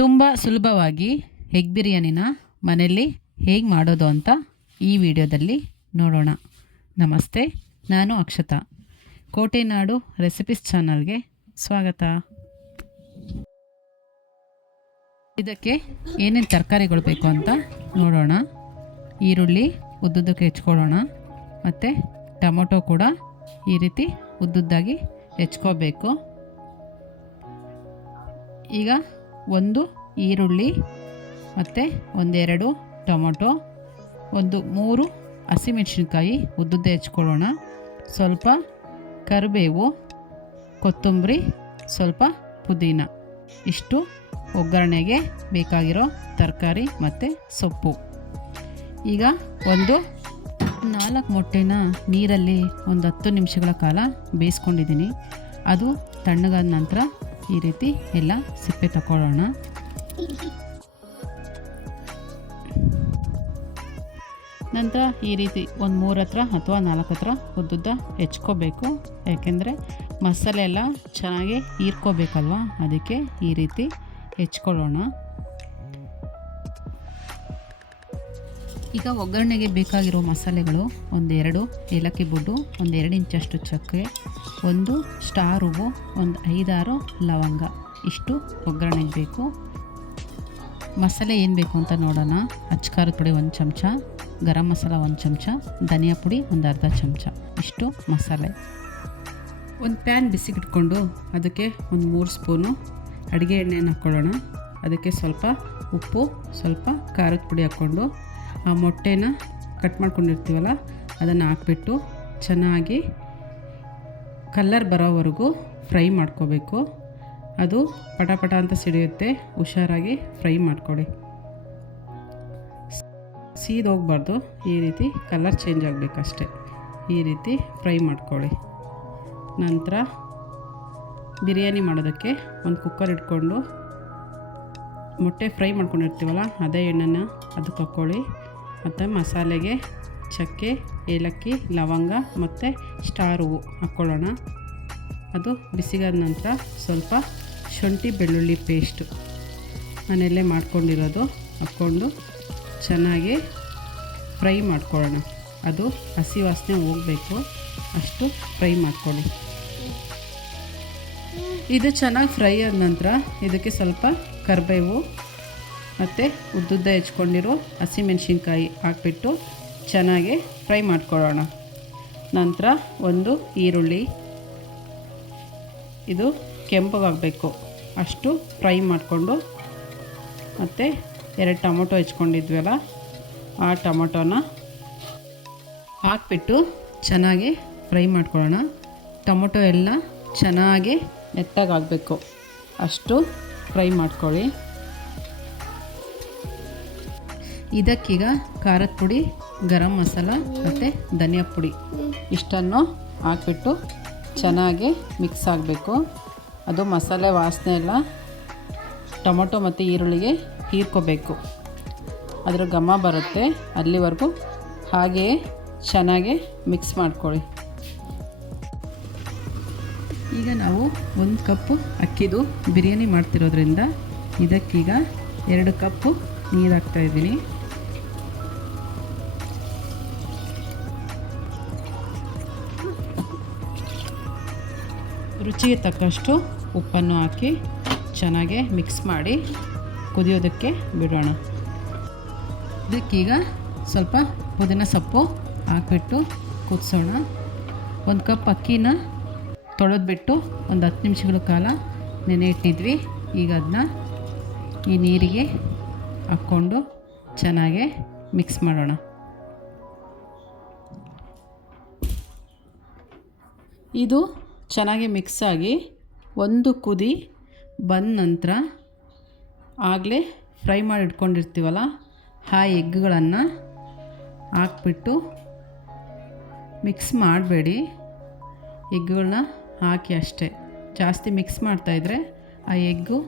ತುಂಬ ಸುಲಭವಾಗಿ ಎಗ್ ಬಿರಿಯಾನಿನ ಮನೆಯಲ್ಲಿ ಹೇಗೆ ಮಾಡೋದು ಅಂತ ಈ ವಿಡಿಯೋದಲ್ಲಿ ನೋಡೋಣ. ನಮಸ್ತೆ, ನಾನು ಅಕ್ಷತಾ. ಕೋಟೆನಾಡು ರೆಸಿಪೀಸ್ ಚಾನಲ್ಗೆ ಸ್ವಾಗತ. ಇದಕ್ಕೆ ಏನೇನು ತರಕಾರಿಗಳು ಬೇಕು ಅಂತ ನೋಡೋಣ. ಈರುಳ್ಳಿ ಉದ್ದುದ್ದಕ್ಕೆ ಹೆಚ್ಕೊಳ್ಳೋಣ, ಮತ್ತು ಟೊಮೊಟೊ ಕೂಡ ಈ ರೀತಿ ಉದ್ದುದ್ದಾಗಿ ಹೆಚ್ಕೋಬೇಕು. ಈಗ ಒಂದು ಈರುಳ್ಳಿ ಮತ್ತು ಒಂದೆರಡು ಟೊಮೊಟೊ, ಒಂದು 3 ಹಸಿಮೆಣಸಿನ್ಕಾಯಿ ಉದ್ದುದ್ದ ಹೆಚ್ಕೊಳ್ಳೋಣ. ಸ್ವಲ್ಪ ಕರಿಬೇವು, ಕೊತ್ತಂಬರಿ, ಸ್ವಲ್ಪ ಪುದೀನ. ಇಷ್ಟು ಒಗ್ಗರಣೆಗೆ ಬೇಕಾಗಿರೋ ತರಕಾರಿ ಮತ್ತು ಸೊಪ್ಪು. ಈಗ ಒಂದು 4 ಮೊಟ್ಟೆನ ನೀರಲ್ಲಿ ಒಂದು 10 ನಿಮಿಷಗಳ ಕಾಲ ಬೇಯಿಸ್ಕೊಂಡಿದ್ದೀನಿ. ಅದು ತಣ್ಣಗಾದ ನಂತರ ಈ ರೀತಿ ಎಲ್ಲ ಸಿಪ್ಪೆ ತಗೊಳ್ಳೋಣ. ನಂತರ ಈ ರೀತಿ ಒಂದು 3 ಹತ್ರ ಅಥವಾ 4 ಹತ್ರ ಉದ್ದುದ್ದ ಹೆಚ್ಕೋಬೇಕು. ಯಾಕೆಂದರೆ ಮಸಾಲೆ ಎಲ್ಲ ಚೆನ್ನಾಗಿ ಹೀರ್ಕೋಬೇಕಲ್ವ, ಅದಕ್ಕೆ ಈ ರೀತಿ ಹೆಚ್ಕೊಳ್ಳೋಣ. ಈಗ ಒಗ್ಗರಣೆಗೆ ಬೇಕಾಗಿರೋ ಮಸಾಲೆಗಳು: 1-2 ಏಲಕ್ಕಿ ಬುಡ್ಡು, 1-2 ಇಂಚಷ್ಟು ಚಕ್ಕೆ, 1 ಸ್ಟಾರ್ ಹೂವು, 5-6 ಲವಂಗ. ಇಷ್ಟು ಒಗ್ಗರಣೆಗೆ ಬೇಕು. ಮಸಾಲೆ ಏನು ಬೇಕು ಅಂತ ನೋಡೋಣ. ಅಚ್ಕಾರದ ಪುಡಿ 1 ಚಮಚ, ಗರಂ ಮಸಾಲ 1 ಚಮಚ, ಧನಿಯಾ ಪುಡಿ 1 ಅರ್ಧ ಚಮಚ. ಇಷ್ಟು ಮಸಾಲೆ. ಒಂದು ಪ್ಯಾನ್ ಬಿಸಿಗಿಟ್ಕೊಂಡು ಅದಕ್ಕೆ ಒಂದು 3 ಸ್ಪೂನು ಅಡುಗೆ ಎಣ್ಣೆಯನ್ನು ಹಾಕ್ಕೊಳ್ಳೋಣ. ಅದಕ್ಕೆ ಸ್ವಲ್ಪ ಉಪ್ಪು, ಸ್ವಲ್ಪ ಖಾರದ ಪುಡಿ ಹಾಕ್ಕೊಂಡು ಆ ಮೊಟ್ಟೆನ ಕಟ್ ಮಾಡ್ಕೊಂಡಿರ್ತೀವಲ್ಲ ಅದನ್ನು ಹಾಕ್ಬಿಟ್ಟು ಚೆನ್ನಾಗಿ ಕಲ್ಲರ್ ಬರೋವರೆಗೂ ಫ್ರೈ ಮಾಡ್ಕೋಬೇಕು. ಅದು ಪಟ ಅಂತ ಸಿಡಿಯುತ್ತೆ, ಹುಷಾರಾಗಿ ಫ್ರೈ ಮಾಡ್ಕೊಳ್ಳಿ. ಸೀದೋಗಬಾರ್ದು, ಈ ರೀತಿ ಕಲರ್ ಚೇಂಜ್ ಆಗಬೇಕಷ್ಟೆ. ಈ ರೀತಿ ಫ್ರೈ ಮಾಡ್ಕೊಳ್ಳಿ. ನಂತರ ಬಿರಿಯಾನಿ ಮಾಡೋದಕ್ಕೆ ಒಂದು ಕುಕ್ಕರ್ ಇಟ್ಕೊಂಡು ಮೊಟ್ಟೆ ಫ್ರೈ ಮಾಡ್ಕೊಂಡಿರ್ತೀವಲ್ಲ ಅದೇ ಎಣ್ಣೆನ ಅದಕ್ಕೆ ಹಾಕ್ಕೊಳ್ಳಿ. ಮತ್ತು ಮಸಾಲೆಗೆ ಚಕ್ಕೆ, ಏಲಕ್ಕಿ, ಲವಂಗ ಮತ್ತು ಸ್ಟಾರ್ ಹೂವು ಹಾಕ್ಕೊಳ್ಳೋಣ. ಅದು ಬಿಸಿಗಾದ ನಂತರ ಸ್ವಲ್ಪ ಶುಂಠಿ ಬೆಳ್ಳುಳ್ಳಿ ಪೇಸ್ಟು ಮನೆಯಲ್ಲೇ ಮಾಡ್ಕೊಂಡಿರೋದು ಹಾಕ್ಕೊಂಡು ಚೆನ್ನಾಗಿ ಫ್ರೈ ಮಾಡ್ಕೊಳ್ಳೋಣ. ಅದು ಹಸಿ ವಾಸನೆ ಹೋಗಬೇಕು, ಅಷ್ಟು ಫ್ರೈ ಮಾಡ್ಕೊಳ್ಳಿ. ಇದು ಚೆನ್ನಾಗಿ ಫ್ರೈ ಆದ ನಂತರ ಇದಕ್ಕೆ ಸ್ವಲ್ಪ ಕರಿಬೇವು ಮತ್ತು ಉದ್ದುದ್ದ ಹೆಚ್ಕೊಂಡಿರೋ ಹಸಿಮೆಣಸಿನ್ಕಾಯಿ ಹಾಕ್ಬಿಟ್ಟು ಚೆನ್ನಾಗಿ ಫ್ರೈ ಮಾಡ್ಕೊಳ್ಳೋಣ. ನಂತರ ಒಂದು ಈರುಳ್ಳಿ, ಇದು ಕೆಂಪಗಾಗಬೇಕು ಅಷ್ಟು ಫ್ರೈ ಮಾಡಿಕೊಂಡು, ಮತ್ತು 2 ಟೊಮೊಟೊ ಹೆಚ್ಕೊಂಡಿದ್ವಲ್ಲ ಆ ಟೊಮೊಟೊನ ಹಾಕ್ಬಿಟ್ಟು ಚೆನ್ನಾಗಿ ಫ್ರೈ ಮಾಡ್ಕೊಳ್ಳೋಣ. ಟೊಮೊಟೊ ಎಲ್ಲ ಚೆನ್ನಾಗಿ ಮೆತ್ತಗಾಗಬೇಕು, ಅಷ್ಟು ಫ್ರೈ ಮಾಡ್ಕೊಳ್ಳಿ. ಇದಕ್ಕೀಗ ಖಾರದ ಪುಡಿ, ಗರಂ ಮಸಾಲ ಮತ್ತು ಧನಿಯಾ ಪುಡಿ ಇಷ್ಟನ್ನು ಹಾಕ್ಬಿಟ್ಟು ಚೆನ್ನಾಗಿ ಮಿಕ್ಸ್ ಆಗಬೇಕು. ಅದು ಮಸಾಲೆ ವಾಸನೆ ಎಲ್ಲ ಟೊಮೊಟೊ ಮತ್ತು ಈರುಳ್ಳಿಗೆ ಹೀರ್ಕೋಬೇಕು, ಅದರ ಘಮ ಬರುತ್ತೆ. ಅಲ್ಲಿವರೆಗೂ ಹಾಗೆಯೇ ಚೆನ್ನಾಗಿ ಮಿಕ್ಸ್ ಮಾಡ್ಕೊಳ್ಳಿ. ಈಗ ನಾವು 1 ಕಪ್ಪು ಅಕ್ಕಿದು ಬಿರಿಯಾನಿ ಮಾಡ್ತಿರೋದ್ರಿಂದ ಇದಕ್ಕೀಗ 2 ಕಪ್ಪು ನೀರು ಹಾಕ್ತಾಯಿದ್ದೀನಿ. ರುಚಿಗೆ ತಕ್ಕಷ್ಟು ಉಪ್ಪನ್ನು ಹಾಕಿ ಚೆನ್ನಾಗಿ ಮಿಕ್ಸ್ ಮಾಡಿ ಕುದಿಯೋದಕ್ಕೆ ಬಿಡೋಣ. ಇದಕ್ಕೀಗ ಸ್ವಲ್ಪ ಪುದೀನ ಸೊಪ್ಪು ಹಾಕ್ಬಿಟ್ಟು ಕುದಿಸೋಣ. 1 ಕಪ್ ಅಕ್ಕಿನ ತೊಳೆದ್ಬಿಟ್ಟು ಒಂದು 10 ನಿಮಿಷಗಳ ಕಾಲ ನೆನೆ ಇಟ್ಟಿದ್ವಿ. ಈಗ ಅದನ್ನ ಈ ನೀರಿಗೆ ಹಾಕ್ಕೊಂಡು ಚೆನ್ನಾಗಿ ಮಿಕ್ಸ್ ಮಾಡೋಣ. ಇದು ಚೆನ್ನಾಗಿ ಮಿಕ್ಸ್ ಆಗಿ ಒಂದು ಕುದಿ ಬಂದ ನಂತರ ಆಗಲೇ ಫ್ರೈ ಮಾಡಿ ಇಟ್ಕೊಂಡಿರ್ತೀವಲ್ಲ ಆ ಎಗ್ಗಳನ್ನು ಹಾಕ್ಬಿಟ್ಟು ಮಿಕ್ಸ್ ಮಾಡಬೇಡಿ. ಎಗ್ಗಳನ್ನ ಹಾಕಿ ಅಷ್ಟೇ, ಜಾಸ್ತಿ ಮಿಕ್ಸ್ ಮಾಡ್ತಾಯಿದ್ರೆ ಆ ಎಗ್ಗು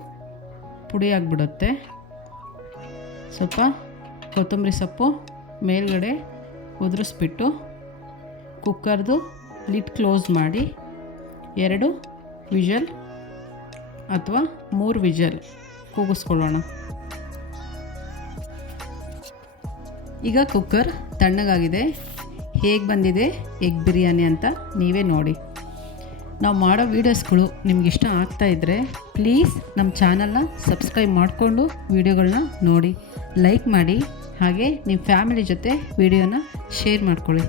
ಪುಡಿ ಆಗಿಬಿಡುತ್ತೆ. ಸ್ವಲ್ಪ ಕೊತ್ತಂಬರಿ ಸೊಪ್ಪು ಮೇಲ್ಗಡೆ ಉದುರಿಸ್ಬಿಟ್ಟು ಕುಕ್ಕರ್ದು ಲಿಡ್ ಕ್ಲೋಸ್ ಮಾಡಿ 2 ವಿಷಲ್ ಅಥವಾ 3 ವಿಷಲ್ ಕೂಗಿಸ್ಕೊಳ್ಳೋಣ. ಈಗ ಕುಕ್ಕರ್ ತಣ್ಣಗಾಗಿದೆ. ಹೇಗೆ ಬಂದಿದೆ ಎಗ್ ಬಿರಿಯಾನಿ ಅಂತ ನೀವೇ ನೋಡಿ. ನಾವು ಮಾಡೋ ವೀಡಿಯೋಸ್ಗಳು ನಿಮ್ಗೆ ಇಷ್ಟ ಆಗ್ತಾಯಿದ್ರೆ ಪ್ಲೀಸ್ ನಮ್ಮ ಚಾನಲ್ನ ಸಬ್ಸ್ಕ್ರೈಬ್ ಮಾಡಿಕೊಂಡು ವೀಡಿಯೋಗಳನ್ನ ನೋಡಿ, ಲೈಕ್ ಮಾಡಿ, ಹಾಗೆ ನಿಮ್ಮ ಫ್ಯಾಮಿಲಿ ಜೊತೆ ವೀಡಿಯೋನ ಶೇರ್ ಮಾಡ್ಕೊಳ್ಳಿ.